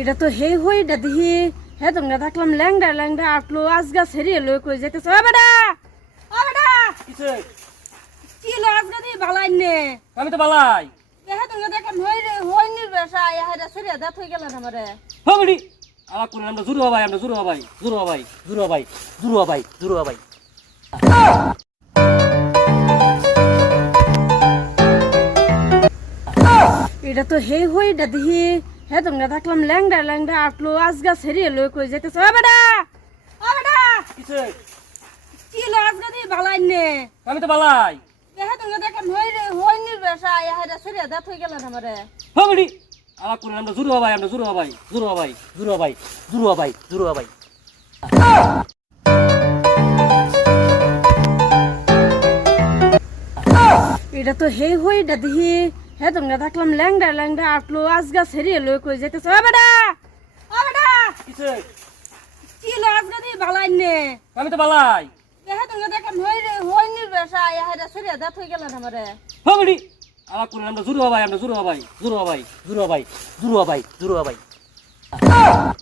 এটা তো হে হইটা দেখি হে তোমরা দেখলাম ল্যাংডা ল্যাংডা আটলো আজগা ছেড়িয়ে লই কই যাইতেছে ও বেটা কিছে কি লো আজগা দি বালাই নে আমি তো বালাই হে তোমরা দেখলাম হই নির্বেশা ইহারা ছেড়িয়ে দাঁত হয়ে গেল আমারে হবড়ি আমার কোন আমরা জুরু ভাই আমরা জুরু ভাই জুরু ভাই জুরু ভাই জুরু ভাই জুরু ভাই এটা তো হে হইটা দেখি হে তোমরা দেখলাম ল্যাংডা ল্যাংডা আটলো আজগা ছেড়িয়ে লই কই যাইতেছে ও বেটা কিছে কি লো আজগা দি বালাই নে আমি তো বালাই হে তোমরা দেখলাম হই নির্বেশা ইহারা ছেড়িয়ে দাঁত হয়ে গেল আমারে হবড়ি আমার কোন আমরা জুরু ভাই আমরা জুরু ভাই জুরু ভাই জুরু ভাই জুরু ভাই জুরু ভাই এটা তো হে হইটা দেখি হে তোমরা দেখলাম ল্যাংডা ল্যাংডা আটলো আজগা ছেড়িয়ে লই কই যাইতেছে ও বেটা কিছে কি লো আজগা দি বালাই নে আমি তো বালাই হে তোমরা দেখলাম হই নির্বেশা ইহারা ছেড়িয়ে দাঁত হয়ে গেল আমারে হবড়ি আমার কোন আমরা জুরু ভাই আমরা জুরু ভাই জুরু ভাই জুরু ভাই জুরু ভাই জুরু ভাই